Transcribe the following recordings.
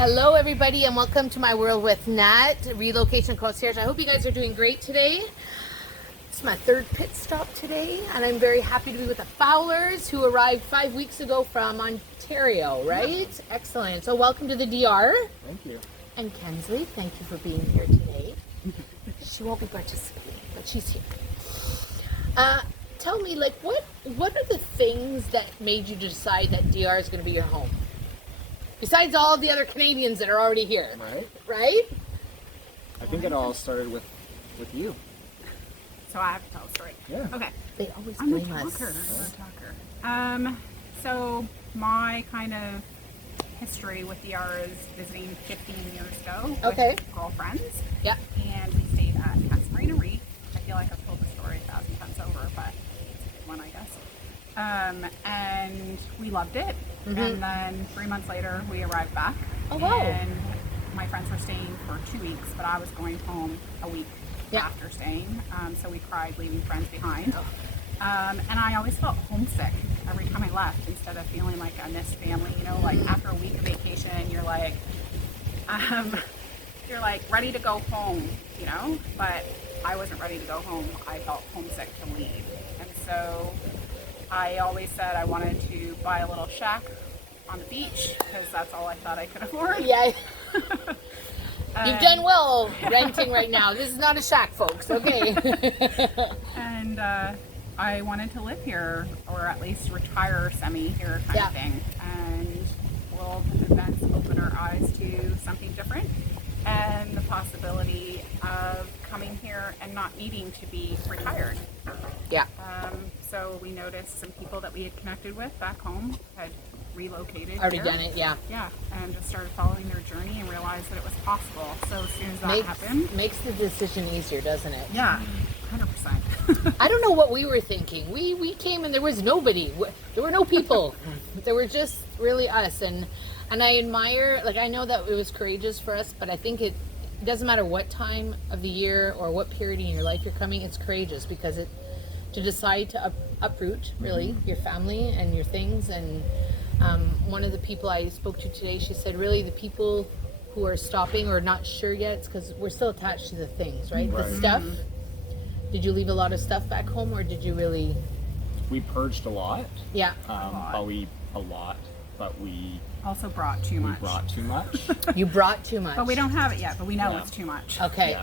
Hello, everybody, and welcome to my world with Nat, Relocation Concierge. I hope you guys are doing great today. It's my third pit stop today, and I'm very happy to be with the Fowlers, who arrived 5 weeks ago from Ontario, right? Yeah. Excellent. So welcome to the DR. Thank you. And Kensley, thank you for being here today. She won't be participating, but she's here. Tell me, like, what are the things that made you decide that DR is going to be your home? Besides all the other Canadians that are already here. Right? I think it all started with you. So I have to tell a story. Yeah. Okay. They always I'm a blame us. talker. So my kind of history with DR is visiting 15 years ago with girlfriends. Yeah. And we stayed at Casa Marina Reef. I feel like I've told the story 1,000 times over, but it's a good one, I guess. And we loved it. Mm-hmm. And then 3 months later, we arrived back. Oh, wow. And my friends were staying for 2 weeks, but I was going home a week after staying. So we cried leaving friends behind. Oh. And I always felt homesick every time I left, instead of feeling like I missed family. You know, like after a week of vacation, you're like ready to go home, you know? But I wasn't ready to go home. I felt homesick to leave. And so I always said I wanted to buy a little shack on the beach because that's all I thought I could afford. Yeah. You've done well renting right now. This is not a shack, folks. Okay. And I wanted to live here, or at least retire semi here kind of thing. And world events open our eyes to something different, and the possibility of coming here and not needing to be retired. Yeah. So we noticed some people that we had connected with back home had relocated. Already here. done it, yeah. Yeah, and just started following their journey and realized that it was possible. So as soon as that happened, makes the decision easier, doesn't it? yeah, 100%. I don't know what we were thinking. We came and there was nobody. There were no people. There were just really us. And I admire, like, I know that it was courageous for us, but I think it doesn't matter what time of the year or what period in your life you're coming, it's courageous because to decide to uproot, really, your family and your things. And one of the people I spoke to today, she said, really, the people who are stopping or not sure yet, it's because we're still attached to the things, right? The stuff. Did you leave a lot of stuff back home, or did you really? We purged a lot. Yeah. But we Also brought too much. We brought too much. You brought too much. But we don't have it yet, but we know it's too much. Okay.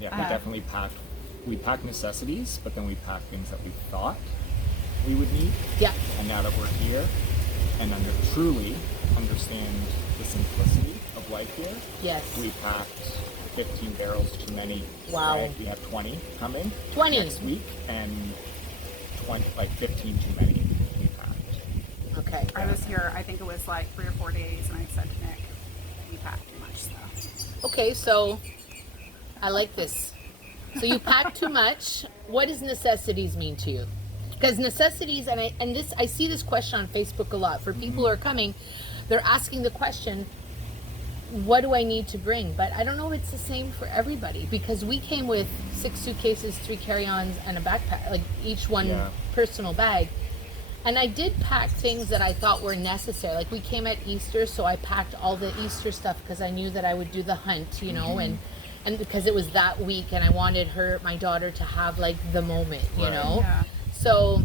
Yeah. We definitely packed. We packed necessities, but then we packed things that we thought we would need. Yeah. And now that we're here and truly understand the simplicity of life here, Yes. we packed 15 barrels too many. Wow. Right? We have 20 coming 20 next week, and 15 too many we packed. Okay. I was here, I think it was like 3 or 4 days, and I said to Nick, we packed too much stuff. Okay, so I like this. So you pack too much. What does necessities mean to you? Because necessities, and I see this question on Facebook a lot for people who are coming. They're asking the question, what do I need to bring? But I don't know if it's the same for everybody, because we came with 6 suitcases, 3 carry-ons, and a backpack, like each one personal bag. And I did pack things that I thought were necessary. Like we came at Easter, so I packed all the Easter stuff because I knew that I would do the hunt, you know, and because it was that week, and I wanted my daughter, to have like the moment, you know. Yeah. So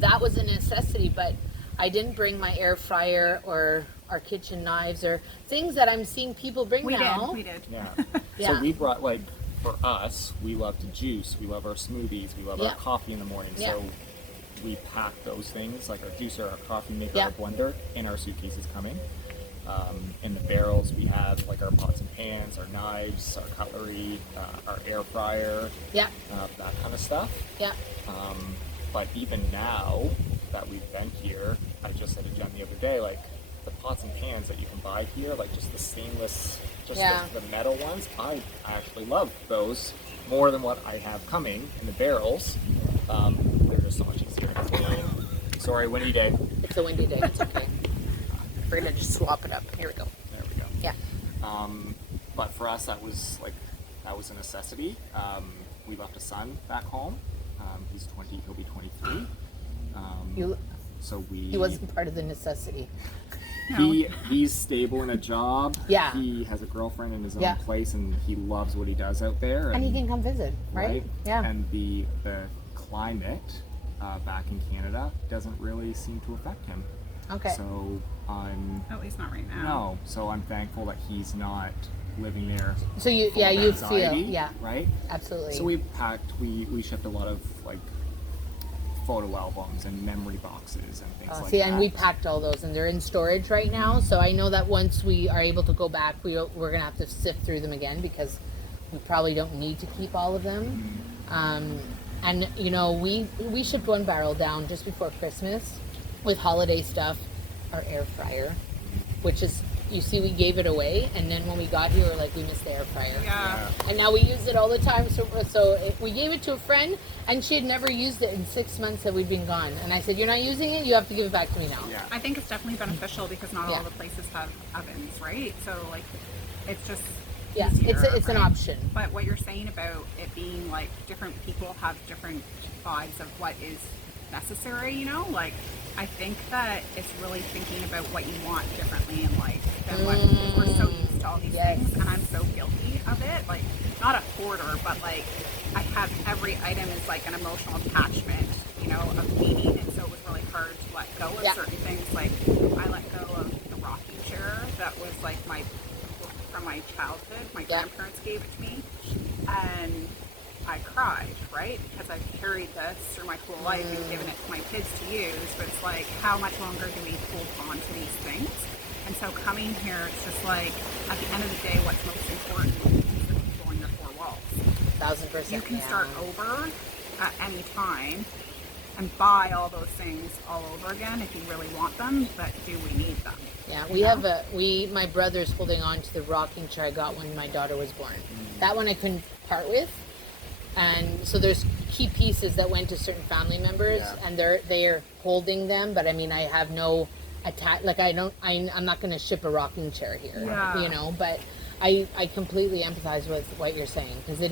that was a necessity, but I didn't bring my air fryer or our kitchen knives or things that I'm seeing people bring now. We did. Yeah. Yeah. So we brought, like, for us, we love to juice. We love our smoothies. We love our coffee in the morning. Yeah. So we pack those things, like our juicer, our coffee maker, our blender, in our suitcases coming. In the barrels, we have like our pots and pans, our knives, our cutlery, our air fryer, that kind of stuff. Yeah. But even now that we've been here, I just said to Jen the other day, like the pots and pans that you can buy here, like just the stainless, the metal ones, I actually love those more than what I have coming in the barrels. They're just so much easier to clean. Sorry, windy day. It's a windy day. It's okay. We're gonna just swap it up. Here we go. There we go. Yeah. But for us, that was a necessity. We left a son back home. He's 20. He'll be 23. So He wasn't part of the necessity. He's stable in a job. Yeah. He has a girlfriend in his own Yeah. place, and he loves what he does out there. And he can come visit, right? Yeah. And the climate back in Canada doesn't really seem to affect him. Okay. So I'm At least not right now. no. So I'm thankful that he's not living there. So you full of you anxiety, feel right. absolutely. So we shipped a lot of like photo albums and memory boxes and things like that. And we packed all those, and they're in storage right now. So I know that once we are able to go back, we're gonna have to sift through them again because we probably don't need to keep all of them. And you know, we shipped one barrel down just before Christmas with holiday stuff, our air fryer, which is, you see, we gave it away, and then when we got here, we're like, we missed the air fryer. Yeah. And now we use it all the time. So we gave it to a friend, and she had never used it in 6 months that we'd been gone. And I said, you're not using it, you have to give it back to me now. Yeah. I think it's definitely beneficial because not Yeah. all the places have ovens, right? So like, it's just Yeah, easier, it's an right? option. But what you're saying about it being like different people have different vibes of what is necessary, you know, like I think that it's really thinking about what you want differently in life than what we're so used to all these Yes. things, and I'm so guilty of it. Like, not a hoarder, but like I have every item is like an emotional attachment, you know, of meaning, and so it was really hard to let go of certain things. Like I let go of the rocking chair that was like from my childhood. My grandparents gave it to me, and I cried, right? Because I've carried this through my whole life and given it to my kids to use, but it's like, how much longer do we hold on to these things? And so coming here, it's just like, at the end of the day, what's most important is the people in your four walls. 1000%. You can start over at any time and buy all those things all over again if you really want them, but do we need them? Yeah, my brother's holding on to the rocking chair I got when my daughter was born. That one I couldn't part with. And so there's key pieces that went to certain family members, and they're holding them. But I mean, I have no attack. Like I'm not going to ship a rocking chair here, you know. But I completely empathize with what you're saying, because it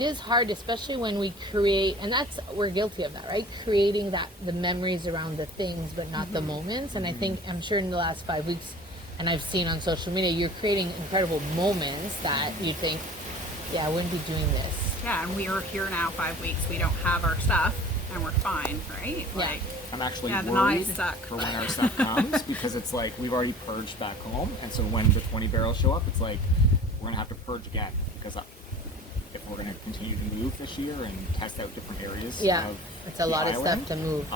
is hard, especially when we create, and we're guilty of that, right? Creating the memories around the things, but not the moments. And I'm sure in the last 5 weeks, and I've seen on social media, you're creating incredible moments that you think, I wouldn't be doing this. Yeah, and we are here now 5 weeks. We don't have our stuff, and we're fine, right? Like, I'm actually the worried knives suck. for when our stuff comes, because it's like we've already purged back home, and so when the 20 barrels show up, it's like we're gonna have to purge again, because if we're gonna continue to move this year and test out different areas, of it's a lot of island, stuff to move.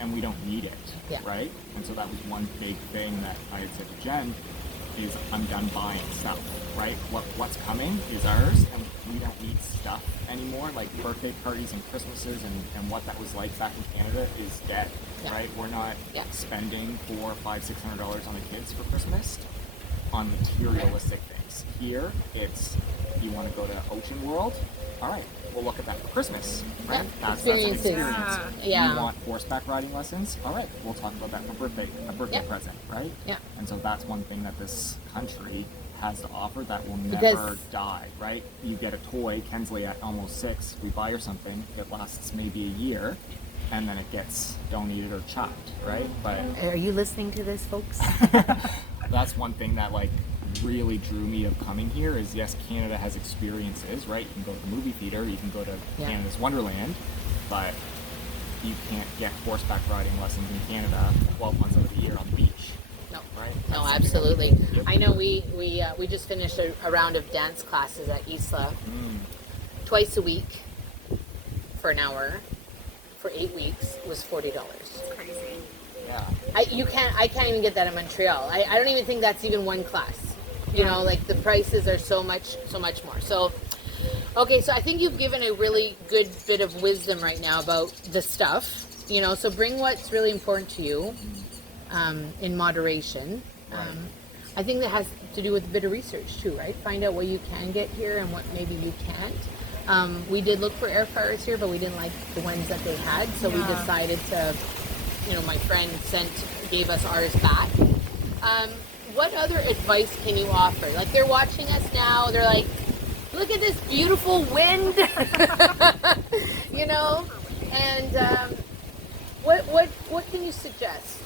And we don't need it, right? And so that was one big thing that I had said to Jen, is I'm done buying stuff, right? What's coming is ours, and we don't need stuff anymore. Like birthday parties and Christmases and what that was like back in Canada is dead, right? We're not spending $400, $500, $600 on the kids for Christmas on materialistic things. Here, it's, you want to go to Ocean World? All right, we'll look at that for Christmas, right? That's an experience. You want horseback riding lessons? All right, we'll talk about that for a birthday present, right? Yeah. And so that's one thing that this country has to offer that will never die, right? You get a toy, Kensley at almost 6, we buy her something, it lasts maybe a year, and then it gets donated or chopped, right? But are you listening to this, folks? that's one thing that like really drew me of coming here is, yes, Canada has experiences, right? You can go to the movie theater, you can go to Canada's Wonderland, but you can't get horseback riding lessons in Canada 12 months out of the year on the beach. No, right? No, absolutely. I know we just finished a round of dance classes at Isla twice a week for an hour for 8 weeks was $40. crazy. Yeah. I can't even get that in Montreal. I don't even think that's even one class. You know, like the prices are so much more. So, okay, so I think you've given a really good bit of wisdom right now about the stuff. You know, so bring what's really important to you in moderation. I think that has to do with a bit of research too, right? Find out what you can get here and what maybe you can't. We did look for air fryers here, but we didn't like the ones that they had, so we decided to, you know, my friend gave us ours back. What other advice can you offer? Like, they're watching us now, they're like, look at this beautiful wind, you know? And what what can you suggest?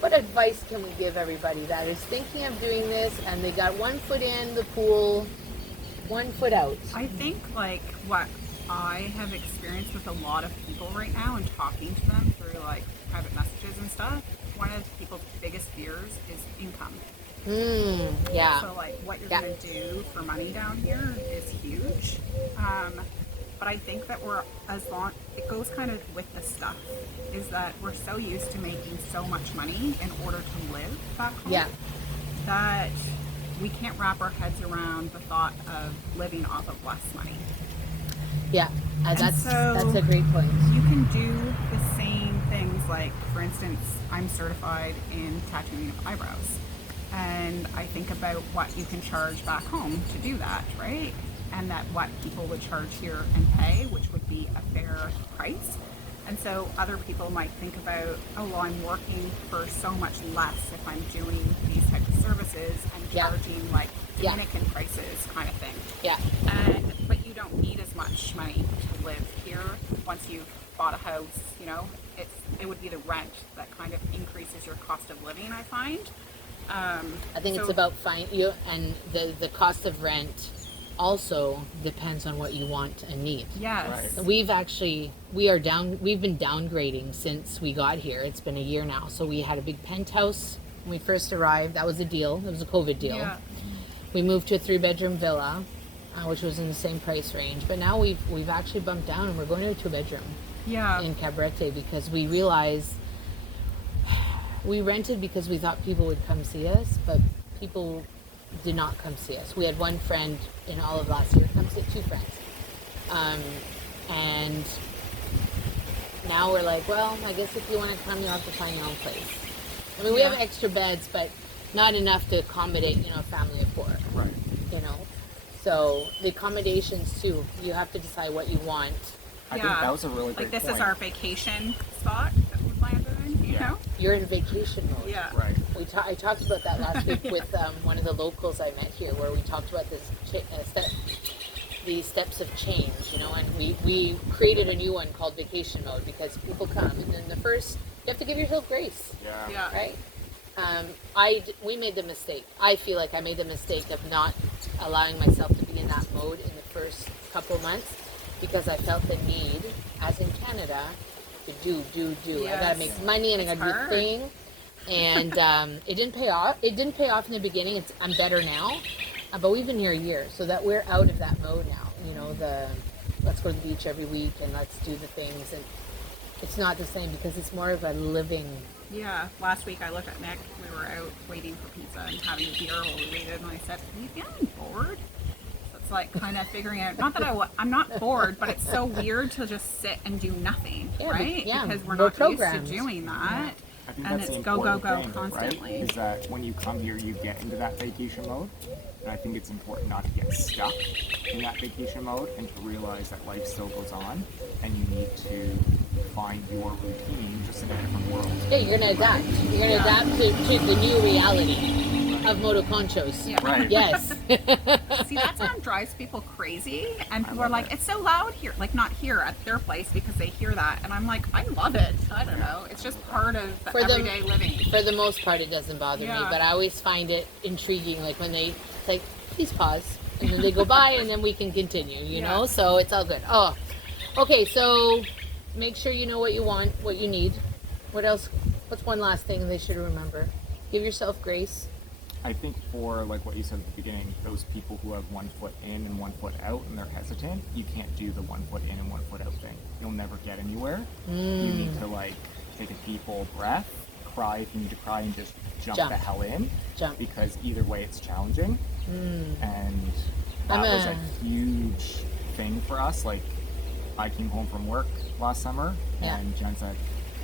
What advice can we give everybody that is thinking of doing this and they got 1 foot in the pool, 1 foot out? I think like what I have experienced with a lot of people right now and talking to them through like private messages and stuff, one of people's biggest fears is income. Yeah. So like what you're going to do for money down here is huge. But I think that it goes kind of with the stuff, is that we're so used to making so much money in order to live back home that we can't wrap our heads around the thought of living off of less money. Yeah, that's a great point. You can do the same things, like, for instance, I'm certified in tattooing of eyebrows. And I think about what you can charge back home to do that, right? And that what people would charge here and pay, which would be a fair price. And so other people might think about, oh, well, I'm working for so much less if I'm doing these types of services and charging like Dominican prices kind of thing. Yeah. But you don't need as much money to live here once you've bought a house, you know. It would be the rent that kind of increases your cost of living, I find. I think it's about and the cost of rent also depends on what you want and need. Yes. Right. We've been downgrading since we got here. It's been a year now. So we had a big penthouse when we first arrived. That was a deal. It was a COVID deal. Yeah. We moved to a 3-bedroom villa, which was in the same price range. But now we've actually bumped down and we're going to a 2-bedroom in Cabarete because we realized we rented because we thought people would come see us, but people did not come see us. We had one friend in all of last year come see, 2 friends. And now we're like, well, I guess if you want to come, you'll have to find your own place. I mean, we have extra beds, but not enough to accommodate, a family of 4. Right. So the accommodations too, you have to decide what you want. I think that was a really great point. Like, this is our vacation spot that we landed in, you know? You're in vacation mode. Yeah. Right. I talked about that last week with one of the locals I met here, where we talked about this the steps of change, and we created a new one called vacation mode because people come, and then you have to give yourself grace. Yeah. Right? We made the mistake. I feel like I made the mistake of not allowing myself to be in that mode in the first couple of months because I felt the need, as in Canada, to do. Yes. I gotta make money and I gotta do the thing. And it didn't pay off. It didn't pay off in the beginning. I'm better now, but we've been here a year, so that we're out of that mode now. Let's go to the beach every week and let's do the things, and it's not the same because it's more of a living. Yeah. Last week I looked at Nick. We were out waiting for pizza and having a beer while we waited, and I said, "Are you feeling bored?" So it's like kind of figuring out. Not that I'm not bored, but it's so weird to just sit and do nothing, right? Because we're not used to doing that. I think and that's it's the go important thing, constantly. Right? Is that when you come here, you get into that vacation mode. And I think it's important not to get stuck in that vacation mode and to realize that life still goes on and you need to find your routine just in a different world. Yeah, you're going to adapt. You're going to adapt to the new reality of Moto Conchos. Yeah. Right. Yes. See, that's what drives people crazy. And people are like, it's so loud here. Like, not here at their place because they hear that. And I'm like, I love it. I don't know. It's just part of the everyday living. For the most part, it doesn't bother me. But I always find it intriguing. Like when they like, please pause. And then they go by and then we can continue, you know? So it's all good. Oh, okay. So make sure you know what you want, what you need. What else? What's one last thing they should remember? Give yourself grace. I think for like what you said at the beginning, those people who have 1 foot in and 1 foot out and they're hesitant, you can't do the 1 foot in and 1 foot out thing. You'll never get anywhere. You need to like take a deep full breath, cry if you need to cry, and just jump. The hell in. Because either way it's challenging. And that was a huge thing for us. Like I came home from work last summer and Jen said,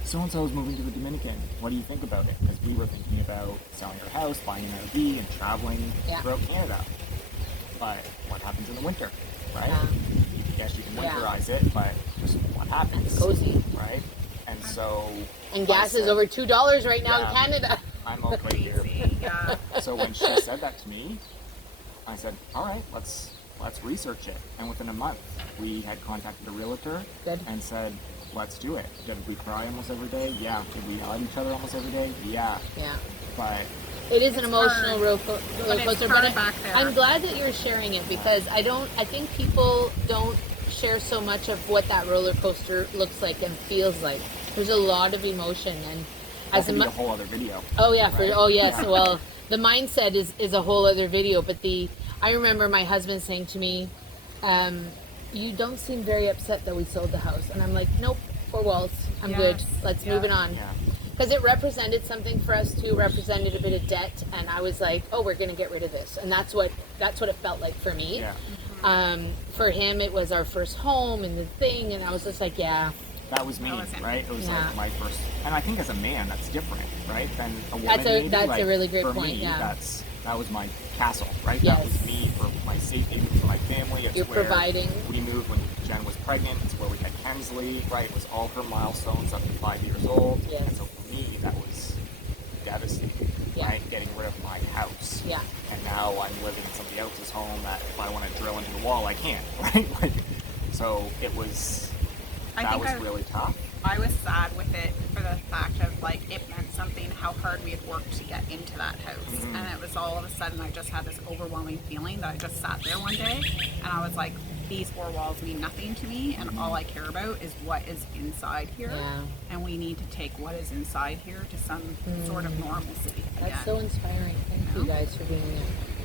so-and-so is moving to the Dominican. What do you think about it? Because we were thinking about selling our house, buying an RV, and traveling throughout Canada. But what happens in the winter, right? I guess you can winterize it, but just what happens? It's cozy. Right? And so... And gas is over $2 right now in Canada. I'm okay here. So when she said that to me, I said, all right, let's research it. And within a month, we had contacted a realtor and said, let's do it. Did we cry almost every day? Yeah. Did we yell at each other almost every day? Yeah. Yeah. But it is an emotional roller But coaster. it's hard back there. I'm glad that you're sharing it because I think people don't share so much of what that roller coaster looks like and feels like. There's a lot of emotion, and as a whole other video. Oh yeah, right? oh yes. Yeah. Well, the mindset is a whole other video. But I remember my husband saying to me, "You don't seem very upset that we sold the house," and I'm like, "Nope, 4 walls. I'm good. Let's move it on." Yeah. Because it represented something for us too, represented a bit of debt, and I was like, "Oh, we're gonna get rid of this," and that's what it felt like for me. Yeah. For him, it was our first home and the thing, and I was just like, "Yeah." That was me, right? It was like my first, and I think as a man, that's different, right? Than a woman. That's like, a really great for point. Me, yeah. That was my castle, right? Yes. That was me for my safety, for my family. It's You're where providing. We moved when Jen was pregnant. It's where we had Kensley, right? It was all her milestones up to 5 years old. Yes. And so for me, that was devastating, right? Getting rid of my house. Yeah. And now I'm living in somebody else's home that if I want to drill into the wall, I can't, right? Like, so it was. That was really tough. I was sad with it for the fact of like it meant something how hard we had worked to get into that house, and it was all of a sudden I just had this overwhelming feeling that I just sat there one day and I was like, these 4 walls mean nothing to me, and all I care about is what is inside here, and we need to take what is inside here to some sort of normalcy. That's so inspiring. Thank you guys for being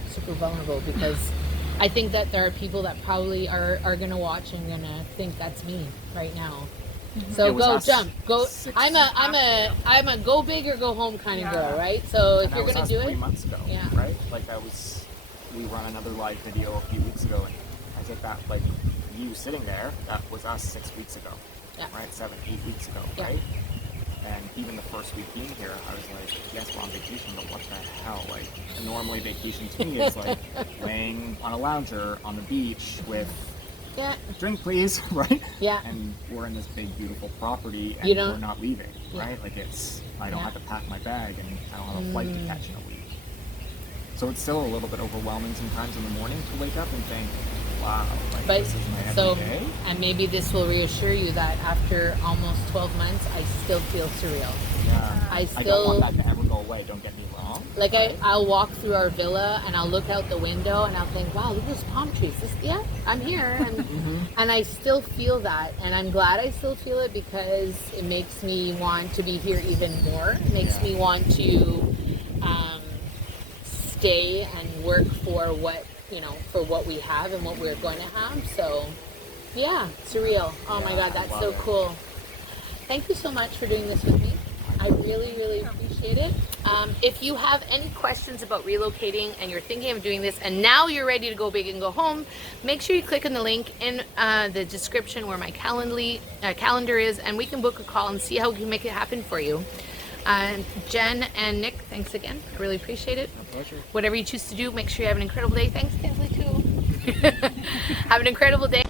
super vulnerable, because I think that there are people that probably are going to watch and going to think that's me right now. So go jump, go. I'm a go big or go home kind of girl, right? So if you're going to do it, 3 months ago, right? Like we run another live video a few weeks ago, and I think that like you sitting there, that was us 6 weeks ago, right? 7, 8 weeks ago, right? And even the first week being here, I was like, yes, we're on vacation, but what the hell? Like, normally vacation to me is like laying on a lounger on the beach with drink, please, right? Yeah. And we're in this big, beautiful property, and we're not leaving, right? Like I don't have to pack my bag, and I don't have a flight to catch in a week. So it's still a little bit overwhelming sometimes in the morning to wake up and think, wow, like this is my everyday. And maybe this will reassure you that after almost 12 months, I still feel surreal. Yeah. I don't want that to ever go away, don't get me wrong. Like I'll walk through our villa and I'll look out the window and I'll think, wow, look at those palm trees. I'm here. And, and I still feel that. And I'm glad I still feel it, because it makes me want to be here even more. It makes me want to stay and work for what we have and what we're going to have. So surreal. Oh my God, that's so cool. Thank you so much for doing this with me. I really, really appreciate it. If you have any questions about relocating and you're thinking of doing this and now you're ready to go big and go home, make sure you click on the link in the description where my calendar is, and we can book a call and see how we can make it happen for you. Jen and Nick, thanks again. I really appreciate it. My pleasure. Whatever you choose to do, make sure you have an incredible day. Thanks, Kinsley, too. Have an incredible day.